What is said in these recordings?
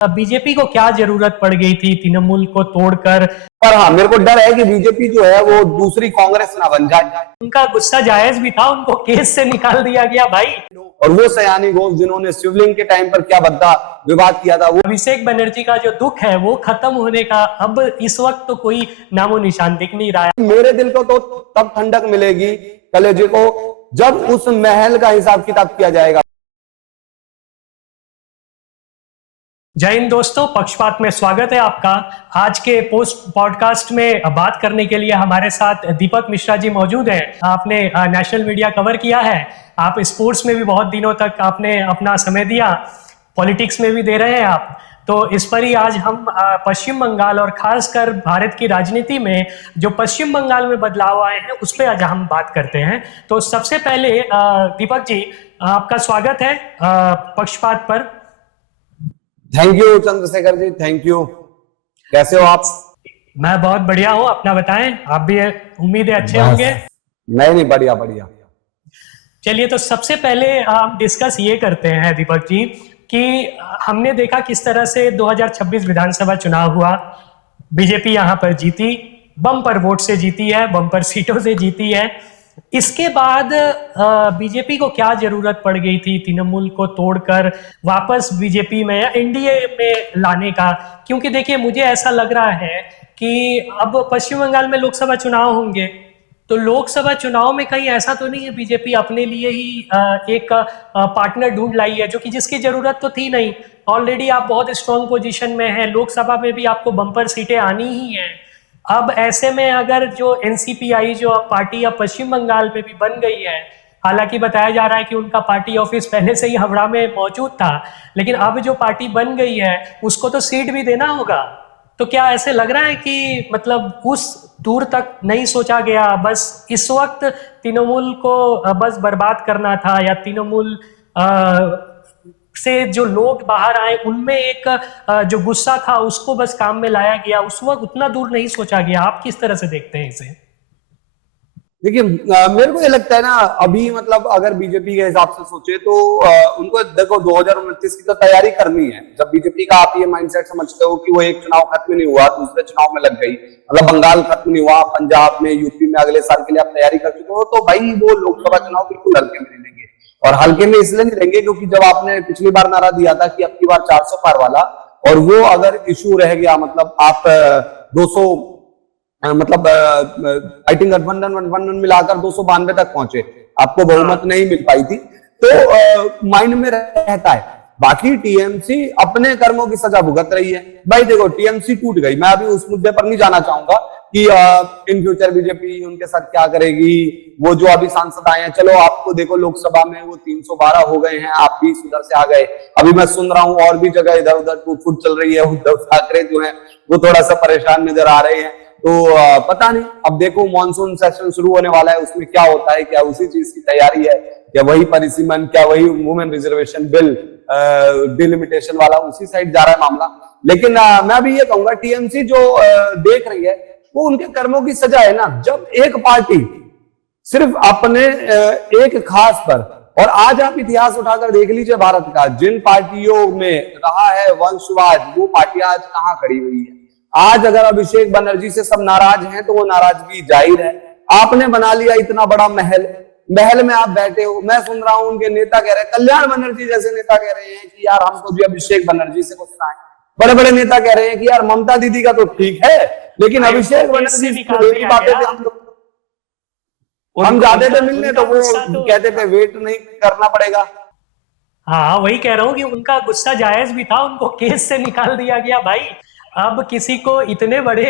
BJP को क्या जरूरत पड़ गई थी तृणमूल को तोड़कर। पर हाँ, मेरे को डर है कि बीजेपी जो है वो दूसरी कांग्रेस ना बन जाए। उनका गुस्सा जायज भी था, उनको केस से निकाल दिया गया भाई। और वो सयानी घोष जिन्होंने शिवलिंग के टाइम पर क्या बद्दा विवाद किया था, वो अभिषेक बनर्जी का जो दुख है वो खत्म होने का अब इस वक्त तो कोई नामो निशान दिख नहीं रहा है। मेरे दिल को तो तब ठंडक मिलेगी कलेजे को जब उस महल का हिसाब किताब किया जाएगा। जय हिंद दोस्तों, पक्षपात में स्वागत है आपका। आज के पोस्ट पॉडकास्ट में बात करने के लिए हमारे साथ दीपक मिश्रा जी मौजूद हैं। आपने नेशनल मीडिया कवर किया है, आप स्पोर्ट्स में भी बहुत दिनों तक आपने अपना समय दिया, पॉलिटिक्स में भी दे रहे हैं आप। तो इस पर ही आज हम पश्चिम बंगाल और खासकर भारत की राजनीति में जो पश्चिम बंगाल में बदलाव आए हैं उस पर आज हम बात करते हैं। तो सबसे पहले दीपक जी, आपका स्वागत है पक्षपात पर। Thank you Chandrashekhar ji, thank you. कैसे हो आप? मैं बहुत बढ़िया हूँ, अपना बताएं। आप भी उम्मीद है अच्छे होंगे। नहीं, बढ़िया बढ़िया। चलिए, तो सबसे पहले हम डिस्कस ये करते हैं दीपक जी कि हमने देखा किस तरह से 2026 विधानसभा चुनाव हुआ। बीजेपी यहाँ पर जीती, बम्पर वोट से जीती है, बम्पर सीटों से जीती है। इसके बाद बीजेपी को क्या जरूरत पड़ गई थी तृणमूल को तोड़कर वापस बीजेपी में या एनडीए में लाने का? क्योंकि देखिए, मुझे ऐसा लग रहा है कि अब पश्चिम बंगाल में लोकसभा चुनाव होंगे, तो लोकसभा चुनाव में कहीं ऐसा तो नहीं है बीजेपी अपने लिए ही एक पार्टनर ढूंढ लाई है, जो कि जिसकी जरूरत तो थी नहीं। ऑलरेडी आप बहुत स्ट्रांग पोजीशन में हैं, लोकसभा में भी आपको बम्पर सीटें आनी ही हैं। अब ऐसे में अगर जो एनसीपीआई जो पार्टी अब पश्चिम बंगाल में भी बन गई है, हालांकि बताया जा रहा है कि उनका पार्टी ऑफिस पहले से ही हावड़ा में मौजूद था, लेकिन अब जो पार्टी बन गई है उसको तो सीट भी देना होगा। तो क्या ऐसे लग रहा है कि मतलब उस दूर तक नहीं सोचा गया, बस इस वक्त तृणमूल को बस बर्बाद करना था, या तृणमूल से जो लोग बाहर आए उनमें एक जो गुस्सा था उसको बस काम में लाया गया, उस वक्त उतना दूर नहीं सोचा गया? आप किस तरह से देखते हैं इसे? देखिए, मेरे को ये लगता है ना, अभी मतलब अगर बीजेपी के हिसाब से सोचे तो उनको देखो 2029 की तो तैयारी करनी है। जब बीजेपी का आप ये माइंडसेट समझते हो कि वो एक चुनाव खत्म नहीं हुआ दूसरे चुनाव में लग गई, मतलब बंगाल खत्म नहीं हुआ, पंजाब में यूपी में अगले साल के लिए आप तैयारी कर चुके हो, तो भाई वो लोकसभा चुनाव बिल्कुल हल्के में नहीं लेंगे। और हल्के में इसलिए नहीं लेंगे क्योंकि जब आपने पिछली बार नारा दिया था कि अब की बार 400 पार वाला, और वो अगर इशू रह गया, मतलब आप 200 मतलब आई थिंक गठबंधन मिलाकर 292 तक पहुंचे, आपको बहुमत नहीं मिल पाई थी, तो माइंड में रहता है। बाकी टीएमसी अपने कर्मों की सजा भुगत रही है। भाई देखो, टीएमसी टूट गई, मैं अभी उस मुद्दे पर नहीं जाना चाहूंगा कि इन फ्यूचर बीजेपी उनके साथ क्या करेगी। वो जो अभी सांसद आए हैं, चलो आपको देखो लोकसभा में वो 312 हो गए हैं, आप भी उधर से आ गए। अभी मैं सुन रहा हूँ और भी जगह इधर उधर टूट चल रही है, उद्धव ठाकरे जो है वो थोड़ा सा परेशान नजर आ रहे हैं। तो पता नहीं, अब देखो मॉनसून सेशन शुरू होने वाला है, उसमें क्या होता है, क्या उसी चीज की तैयारी है, क्या वही परिसीमन, क्या वही वुमेन रिजर्वेशन बिल डिलिमिटेशन वाला उसी साइड जा रहा है मामला। लेकिन मैं भी ये कहूंगा, टीएमसी जो देख रही है वो उनके कर्मों की सजा है ना। जब एक पार्टी सिर्फ अपने एक खास पर, और आज आप इतिहास उठाकर देख लीजिए भारत का, जिन पार्टियों में रहा है वंशवाद, वो पार्टी आज कहां खड़ी हुई है। आज अगर अभिषेक बनर्जी से सब नाराज हैं तो वो नाराजगी जाहिर है। आपने बना लिया इतना बड़ा महल, महल में आप बैठे हो। मैं सुन रहा हूं उनके नेता कह रहे हैं, कल्याण बनर्जी जैसे नेता कह रहे हैं कि यार हमको भी अभिषेक बनर्जी से गुस्सा है। बड़े बड़े नेता कह रहे हैं कि यार ममता दीदी का तो ठीक है, लेकिन अभिषेक बनर्जी की बातें हम जाते थे मिलने तो वो कहते थे वेट नहीं करना पड़ेगा। हाँ, वही कह रहा हूँ कि उनका गुस्सा जायज भी था, उनको केस से निकाल दिया गया भाई। अब किसी को इतने बड़े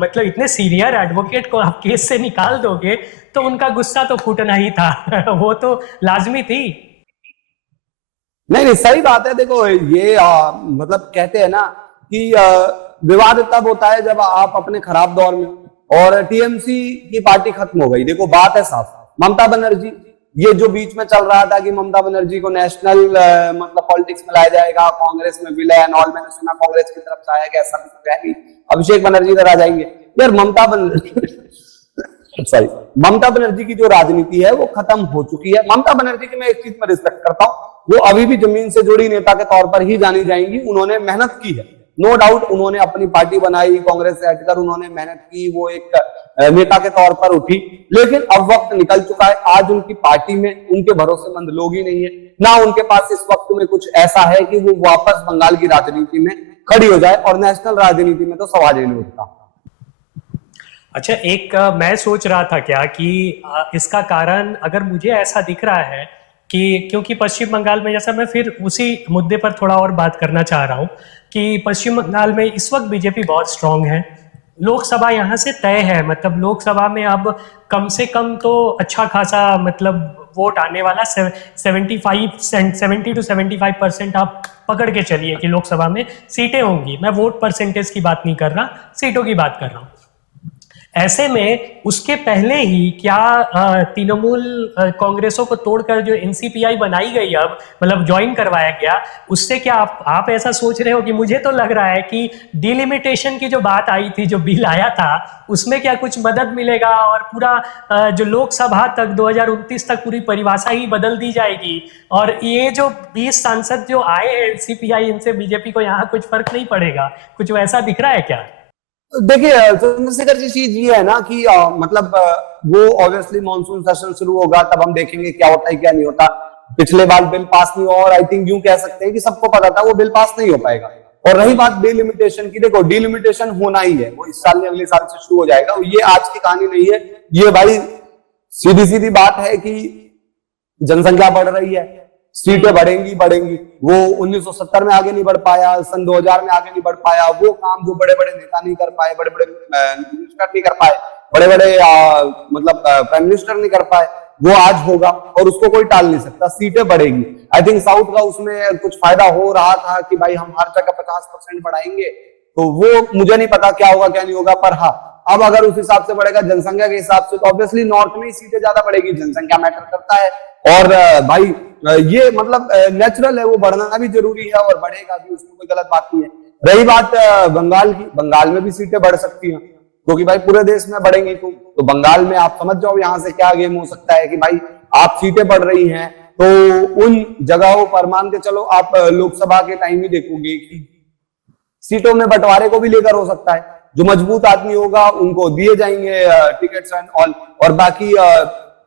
मतलब इतने सीनियर एडवोकेट को आप केस से निकाल दोगे तो उनका गुस्सा तो फूटना ही था वो तो लाजमी थी। नहीं, सही बात है। देखो ये मतलब कहते हैं ना कि विवाद तब होता है जब आप अपने खराब दौर में, और टीएमसी की पार्टी खत्म हो गई। देखो बात है साफ, ममता बनर्जी, ये जो बीच में चल रहा था कि ममता बनर्जी को नेशनल मतलब पॉलिटिक्स में लाया जाएगा, कांग्रेस में विलय एंड ऑल, मैंने सुना कांग्रेस की तरफ से आया कि ऐसा कुछ है नहीं, अभिषेक बनर्जी इधर आ जाएंगे। यार ममता बनर्जी की जो राजनीति है वो खत्म हो चुकी है। ममता बनर्जी की मैं एक चीज में रिस्पेक्ट करता हूँ, वो अभी भी जमीन से जुड़ी नेता के तौर पर ही जानी जाएंगी। उन्होंने मेहनत की है, नो डाउट, उन्होंने अपनी पार्टी बनाई, कांग्रेस से हटकर उन्होंने मेहनत की, वो एक नेता के तौर पर उठी, लेकिन अब वक्त निकल चुका है। आज उनकी पार्टी में उनके भरोसेमंद लोग ही नहीं है, ना उनके पास इस वक्त में कुछ ऐसा है कि वो वापस बंगाल की राजनीति में खड़ी हो जाए, और नेशनल राजनीति में तो सवाल ही नहीं उठता। अच्छा, एक मैं सोच रहा था क्या कि इसका कारण अगर मुझे ऐसा दिख रहा है कि क्योंकि पश्चिम बंगाल में, जैसा मैं फिर उसी मुद्दे पर थोड़ा और बात करना चाह रहा हूँ कि पश्चिम बंगाल में इस वक्त बीजेपी बहुत स्ट्रांग है, लोकसभा यहाँ से तय है, मतलब लोकसभा में अब कम से कम तो अच्छा खासा मतलब वोट आने वाला 70 to 75% आप पकड़ के चलिए कि लोकसभा में सीटें होंगी। मैं वोट परसेंटेज की बात नहीं कर रहा, सीटों की बात कर रहा हूँ। ऐसे में उसके पहले ही क्या तृणमूल कांग्रेसों को तोड़कर जो एनसीपीआई बनाई गई, अब मतलब ज्वाइन करवाया गया, उससे क्या आप ऐसा सोच रहे हो कि मुझे तो लग रहा है कि डिलिमिटेशन की जो बात आई थी, जो बिल आया था, उसमें क्या कुछ मदद मिलेगा और पूरा जो लोकसभा तक 2029 तक पूरी परिभाषा ही बदल दी जाएगी, और ये जो 20 सांसद जो आए हैं एनसीपीआई, इनसे बीजेपी को यहाँ कुछ फर्क नहीं पड़ेगा, कुछ वैसा दिख रहा है क्या? देखिए चंद्रशेखर जी, चीज ये है ना कि मतलब वो ऑब्वियसली मॉनसून सेशन शुरू होगा, तब हम देखेंगे क्या होता है क्या नहीं होता। पिछले बार बिल पास नहीं हुआ, और आई थिंक यूं कह सकते हैं कि सबको पता था वो बिल पास नहीं हो पाएगा। और रही बात डिलिमिटेशन की, देखो डिलिमिटेशन होना ही है, वो इस साल या अगले साल से शुरू हो जाएगा, ये आज की कहानी नहीं है। ये भाई सीधी सीधी बात है कि जनसंख्या बढ़ रही है, सीटें बढ़ेंगी बढ़ेंगी। वो 1970 में आगे नहीं बढ़ पाया, सन 2000 में आगे नहीं बढ़ पाया, वो काम जो बड़े बड़े नेता नहीं कर पाए, बड़े बड़े मिनिस्टर नहीं कर पाए, बड़े बड़े मतलब प्राइम मिनिस्टर नहीं कर पाए, वो आज होगा और उसको कोई टाल नहीं सकता। सीटें बढ़ेगी। आई थिंक साउथ का उसमें कुछ फायदा हो रहा था कि भाई हम हर जगह 50% बढ़ाएंगे, तो वो मुझे नहीं पता क्या होगा क्या नहीं होगा, पर हाँ अब अगर उस हिसाब से बढ़ेगा जनसंख्या के हिसाब से, तो ऑब्वियसली नॉर्थ में ही सीटें ज्यादा बढ़ेगी, जनसंख्या मैटर करता है। और भाई ये मतलब नेचुरल है, वो बढ़ना भी जरूरी है और बढ़ेगा भी, उसमें कोई गलत बात नहीं है। रही बात बंगाल की, बंगाल में भी सीटें बढ़ सकती हैं, क्योंकि भाई पूरे देश में बढ़ेंगी तो बंगाल में आप समझ जाओ यहाँ से क्या गेम हो सकता है कि भाई आप सीटें बढ़ रही हैं, तो उन जगहों पर मान के चलो आप लोकसभा के टाइम ही देखोगे कि सीटों में बंटवारे को भी लेकर हो सकता है। जो मजबूत आदमी होगा उनको दिए जाएंगे टिकट्स एंड ऑल, और बाकी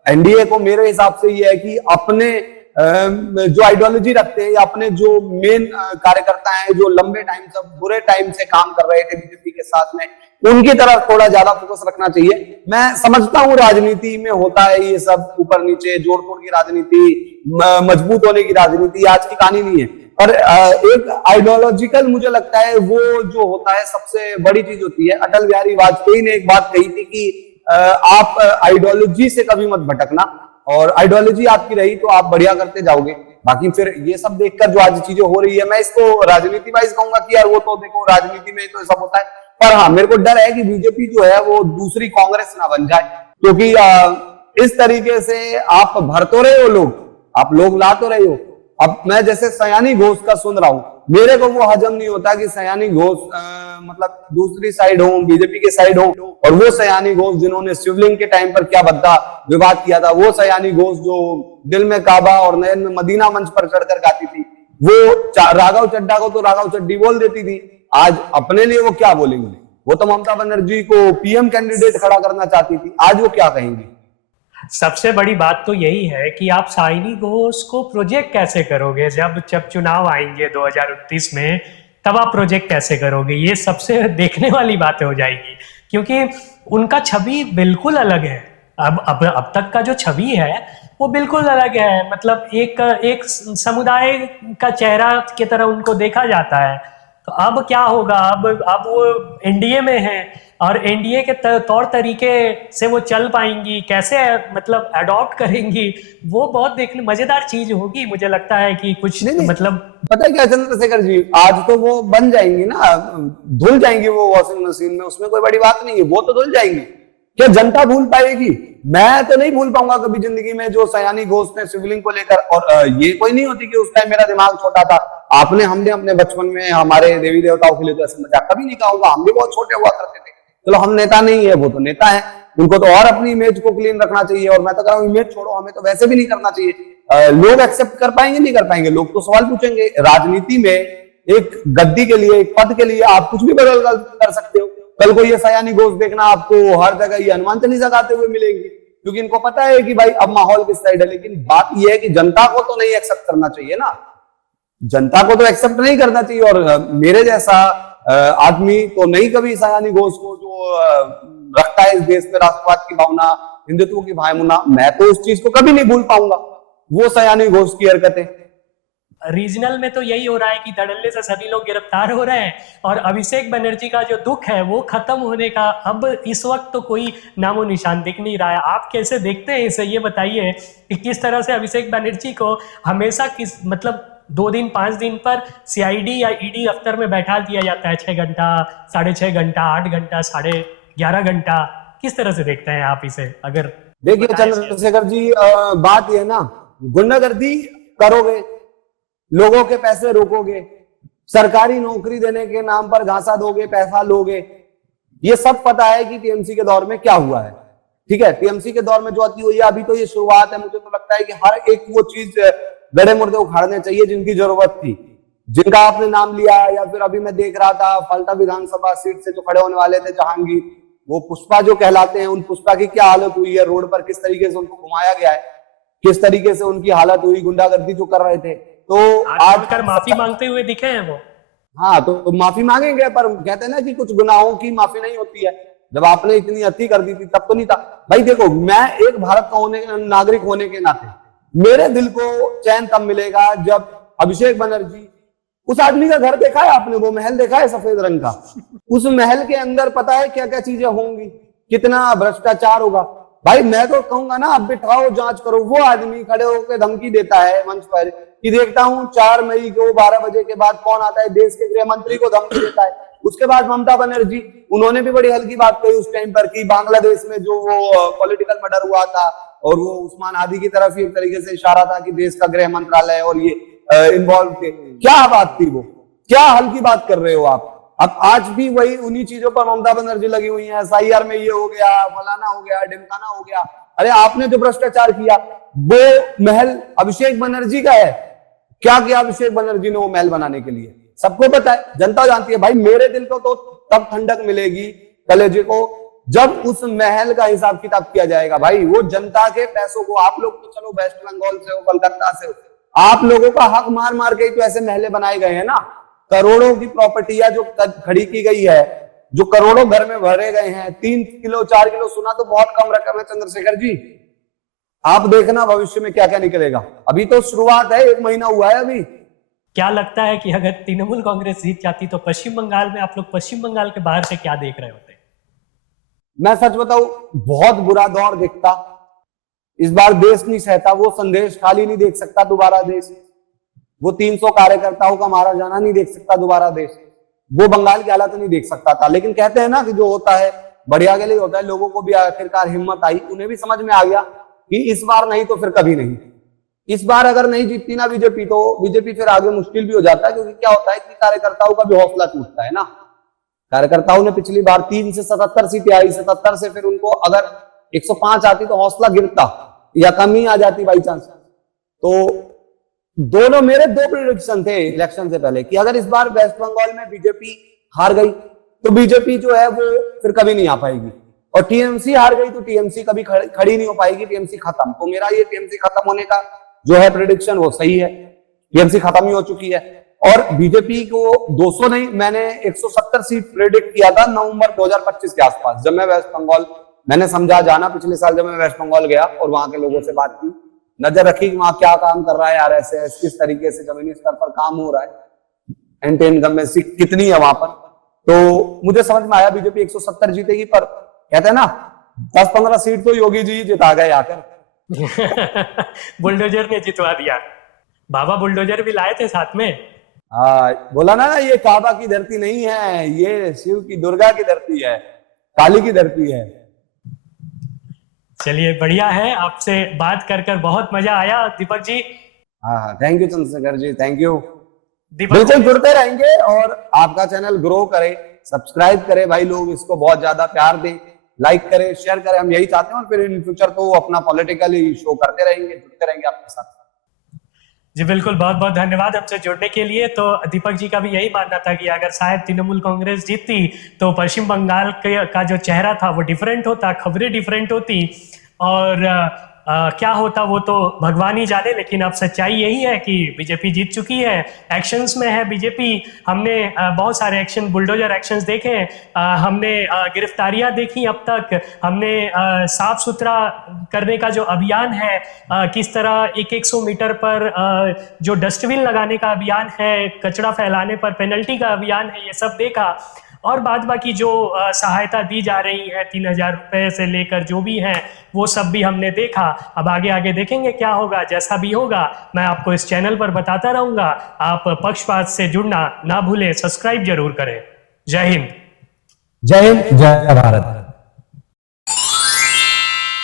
एनडीए को मेरे हिसाब से ये है कि अपने जो आइडियोलॉजी रखते हैं या अपने जो मेन कार्यकर्ता हैं, जो लंबे टाइम से बुरे टाइम से काम कर रहे थे बीजेपी के साथ में, उनकी तरफ थोड़ा ज्यादा फोकस रखना चाहिए। मैं समझता हूँ राजनीति में होता है ये सब, ऊपर नीचे जोड़ तोड़ की राजनीति, मजबूत होने की राजनीति, आज की कहानी नहीं है। पर एक आइडियोलॉजिकल मुझे लगता है वो जो होता है सबसे बड़ी चीज होती है। अटल बिहारी वाजपेयी ने एक बात कही थी कि आप आइडियोलॉजी से कभी मत भटकना, और आइडियोलॉजी आपकी रही तो आप बढ़िया करते जाओगे। बाकी फिर ये सब देखकर जो आज चीजें हो रही है, मैं इसको राजनीति वाइज कहूंगा कि यार वो तो देखो राजनीति में तो सब होता है, पर हाँ मेरे को डर है कि बीजेपी जो है वो दूसरी कांग्रेस ना बन जाए, क्योंकि इस तरीके से आप भर तो रहे हो लोग, आप लोग ला तो रहे हो। अब मैं जैसे सयानी घोष का सुन रहा हूं, मेरे को वो हजम नहीं होता कि सयानी घोष मतलब दूसरी साइड हो, बीजेपी के साइड हो, और वो सयानी घोष जिन्होंने शिवलिंग के टाइम पर क्या बद्दा विवाद किया था, वो सयानी घोष जो दिल में काबा और नयन में मदीना मंच पर चढ़कर गाती थी, वो राघव चड्ढा को तो राघव चड्ढी बोल देती थी, आज अपने लिए वो क्या बोलेंगे? वो तो ममता बनर्जी को पीएम कैंडिडेट खड़ा करना चाहती थी, आज वो क्या कहेंगे? सबसे बड़ी बात तो यही है कि आप सयानी घोष को प्रोजेक्ट कैसे करोगे? जब चुनाव आएंगे 2029 में, तब आप प्रोजेक्ट कैसे करोगे? ये सबसे देखने वाली बात हो जाएगी, क्योंकि उनका छवि बिल्कुल अलग है। अब तक का जो छवि है वो बिल्कुल अलग है, मतलब एक समुदाय का चेहरा की तरह उनको देखा जाता है। तो अब क्या होगा? अब वो एनडीए में है, और एनडीए के तौर तरीके से वो चल पाएंगी कैसे, मतलब अडॉप्ट करेंगी, वो बहुत देखने मजेदार चीज होगी। मुझे लगता है कि कुछ नहीं, मतलब पता है क्या चंद्रशेखर जी, आज तो वो बन जाएंगी ना, धुल जाएंगी वो वॉशिंग मशीन में, उसमें कोई बड़ी बात नहीं है, वो तो धुल जाएंगी। क्या जनता भूल पाएगी? मैं तो नहीं भूल पाऊंगा कभी जिंदगी में जो सयानी घोष ने शिवलिंग को लेकर, और ये कोई नहीं होती कि उस टाइम मेरा दिमाग छोटा था, हमने अपने बचपन में हमारे देवी देवताओं के लिए तो ऐसे मजाक कभी नहीं कहूंगा, हम भी बहुत छोटे हुआ करते थे। चलो हम नेता नहीं है, वो तो नेता है, उनको तो और अपनी इमेज को क्लीन रखना चाहिए, और मैं तो कह रहा हूं इमेज छोड़ो, हमें तो वैसे भी नहीं करना चाहिए। लोग एक्सेप्ट कर पाएंगे नहीं कर पाएंगे, लोग तो सवाल पूछेंगे। राजनीति में एक गद्दी के लिए, एक पद के लिए आप कुछ भी बदल कर सकते हो। कल को ये सयानी घोष देखना आपको हर जगह ये हनुमान चालीसा गाते हुए मिलेंगे, क्योंकि इनको पता है कि भाई अब माहौल किस साइड है। लेकिन बात यह है कि जनता को तो नहीं एक्सेप्ट करना चाहिए ना, जनता को तो एक्सेप्ट नहीं करना चाहिए। और मेरे जैसा आदमी तो नहीं कभी सयानी घोष को, जो रखता है इस देश में राष्ट्रवाद की भावना, हिंदुत्व की भावना, मैं तो उस चीज को कभी नहीं भूल पाऊंगा, वो सयानी घोष की हरकतें। रीजनल में तो यही हो रहा है कि धड़ल्ले से सभी लोग गिरफ्तार हो रहे हैं, और अभिषेक बनर्जी का जो दुख है वो खत्म होने का अब इस वक्त तो कोई नामो निशान दिख नहीं रहा है। आप कैसे देखते हैं इसे, ये बताइए कि किस तरह से अभिषेक बनर्जी को हमेशा किस मतलब 2 दिन 5 दिन पर सीआईडी या ईडी दफ्तर में बैठा दिया जाता है, 6 घंटा, 6.5 घंटा, 8 घंटा, 11.5 घंटा। किस तरह से देखते हैं आप इसे? अगर देखिए चंद्रशेखर जी, बात यह ना, गुंडागर्दी करोगे, लोगों के पैसे रोकोगे, सरकारी नौकरी देने के नाम पर झांसा दोगे, पैसा लोगे, ये सब पता है कि टीएमसी के दौर में क्या हुआ है। ठीक है, टीएमसी के दौर में जो आती हुई है, अभी तो ये शुरुआत है। मुझे तो लगता है कि हर एक वो चीज गड़े मुर्दे उखाड़ने चाहिए जिनकी जरूरत थी, जिनका आपने नाम लिया। या फिर अभी मैं देख रहा था फलता विधानसभा सीट से जो खड़े होने वाले थे जहांगीर, वो पुष्पा जो कहलाते हैं, उन पुष्पा की क्या हालत हुई है, रोड पर किस तरीके से उनको घुमाया गया है, किस तरीके से उनकी हालत हुई, गुंडागर्दी जो कर रहे थे। तो आज कर माफी मांगते हुए दिखे हैं वो। हाँ, तो माफी मांगेंगे, पर कहते हैं ना कि कुछ गुनाहों की माफी नहीं होती है। जब आपने इतनी अति कर दी थी तब तो नहीं था भाई। देखो, मैं एक भारत का नागरिक होने के नाते मेरे दिल को चैन तब मिलेगा जब अभिषेक बनर्जी, उस आदमी का घर देखा है आपने, वो महल देखा है सफेद रंग का, उस महल के अंदर पता है क्या क्या चीजें होंगी, कितना भ्रष्टाचार होगा। भाई मैं तो कहूंगा ना, अब बिठाओ, जांच करो। वो आदमी खड़े होकर धमकी देता है मंच पर कि देखता हूं 4 मई को 12 बजे के बाद कौन आता है, देश के गृह मंत्री को धमकी देता है। उसके बाद ममता बनर्जी, उन्होंने भी बड़ी हल्की बात कही उस टाइम पर कि बांग्लादेश में जो वो पॉलिटिकल मर्डर हुआ था और वो उस्मान हादी की तरफ ही एक तरीके से इशारा था कि देश का गृह मंत्रालय और ये इन्वॉल्व थे। क्या बात थी वो, क्या हल्की बात कर रहे हो आप? अब आज भी वही उन्हीं चीजों पर ममता बनर्जी लगी हुई है। एसआईआर में ये हो गया, फलाना हो गया, ढिमकाना हो गया। अरे आपने जो भ्रष्टाचार किया वो महल अभिषेक बनर्जी का है। क्या किया अभिषेक बनर्जी ने वो महल बनाने के लिए? सबको पता है, जनता जानती है। भाई मेरे दिल को तो तब ठंडक मिलेगी कलेजे को जब उस महल का हिसाब किताब किया जाएगा। भाई वो जनता के पैसों को, आप लोग तो चलो वेस्ट बंगाल से हो, कलकत्ता से हो, आप लोगों का हक मार मार के तो ऐसे महले बनाए गए हैं ना। करोड़ों की प्रॉपर्टियां जो खड़ी की गई है, जो करोड़ों घर में भरे गए हैं, 3 किलो 4 किलो सोना तो बहुत कम रकम है चंद्रशेखर जी। आप देखना भविष्य में क्या क्या निकलेगा। अभी तो शुरुआत है, 1 महीना हुआ है अभी। क्या लगता है कि अगर तृणमूल कांग्रेस जीत जाती तो पश्चिम बंगाल में, आप लोग पश्चिम बंगाल के बाहर से क्या देख रहे होते? मैं सच बताऊं, बहुत बुरा दौर दिखता। इस बार देश नहीं सहता, वो संदेश खाली नहीं देख सकता दोबारा देश, वो 300 कार्यकर्ताओं का मारा जाना नहीं देख सकता दोबारा देश, वो बंगाल की हालत नहीं देख सकता था। लेकिन कहते हैं ना कि जो होता है बढ़िया के लिए होता है। लोगों को भी आखिरकार हिम्मत आई, उन्हें भी समझ में आ गया कि इस बार नहीं तो फिर कभी नहीं। इस बार अगर नहीं जीतती ना बीजेपी, तो बीजेपी फिर आगे मुश्किल भी हो जाता है। क्योंकि क्या होता है कि कार्यकर्ताओं का भी हौसला टूटता है ना। कार्यकर्ताओं ने पिछली बार 3 से 77 सीटें आई, 77 से फिर उनको अगर 105 आती तो हौसला गिरता या कमी आ जाती बाई चांस। तो दोनों मेरे 2 प्रेडिक्शन थे इलेक्शन से पहले कि अगर इस बार वेस्ट बंगाल में बीजेपी हार गई तो बीजेपी जो है वो फिर कभी नहीं आ पाएगी, और टीएमसी हार गई तो टीएमसी कभी खड़ी नहीं हो पाएगी, टीएमसी खत्म। तो मेरा ये टीएमसी खत्म होने का जो है प्रेडिक्शन वो सही है, टीएमसी खत्म ही हो चुकी है। और बीजेपी को 200 नहीं, मैंने 170 सीट प्रेडिक्ट किया था नवंबर 2025 के आसपास, जब मैं वेस्ट बंगाल, मैंने समझा जाना पिछले साल जब मैं वेस्ट बंगाल गया और वहां के लोगों से बात की, नजर रखी कि वहां क्या काम कर रहा है आरएसएस, किस तरीके से जमीनी स्तर पर काम हो रहा है, एंटी इनकम्बेंसी कितनी है वहां पर। तो मुझे समझ में आया बीजेपी 170 जीतेगी, पर कहते हैं ना 10-15 सीट तो योगी जी जिता गए आकर। बुलडोजर ने जितवा दिया। बाबा बुलडोजर भी लाए थे साथ में। बोला ना, ये काबा की धरती नहीं है, ये शिव की, दुर्गा की धरती है, काली की धरती है। चलिए, बढ़िया है, आपसे बात कर कर बहुत मजा आया दीपक जी। हाँ, thank you Chandrashekhar ji, thank you. बिल्कुल जुड़ते रहेंगे और आपका चैनल ग्रो करे, सब्सक्राइब करें भाई लोग, इसको बहुत ज्यादा प्यार दें, लाइक करें, शेयर करें, हम यही चाहते हैं। और फिर इन फ्यूचर तो अपना पॉलिटिकली शो करते रहेंगे, जुड़ते रहेंगे आपके साथ। जी बिल्कुल, बहुत बहुत धन्यवाद हमसे जुड़ने के लिए। तो दीपक जी का भी यही मानना था कि अगर शायद तृणमूल कांग्रेस जीतती तो पश्चिम बंगाल का जो चेहरा था वो डिफरेंट होता, खबरें डिफरेंट होती, और क्या होता वो तो भगवान ही जाने। लेकिन अब सच्चाई यही है कि बीजेपी जीत चुकी है, एक्शंस में है बीजेपी। हमने बहुत सारे एक्शन, बुलडोजर एक्शंस देखे, हमने गिरफ्तारियां देखी अब तक, हमने साफ सुथरा करने का जो अभियान है, किस तरह 100 मीटर पर जो डस्टबिन लगाने का अभियान है, कचरा फैलाने पर पेनल्टी का अभियान है, ये सब देखा। और बाद बाकी जो सहायता दी जा रही है 3,000 रुपए से लेकर जो भी है वो सब भी हमने देखा। अब आगे आगे देखेंगे क्या होगा, जैसा भी होगा मैं आपको इस चैनल पर बताता रहूंगा। आप पक्षपात से जुड़ना ना भूलें, सब्सक्राइब जरूर करें। जय हिंद। जय हिंद, जय भारत।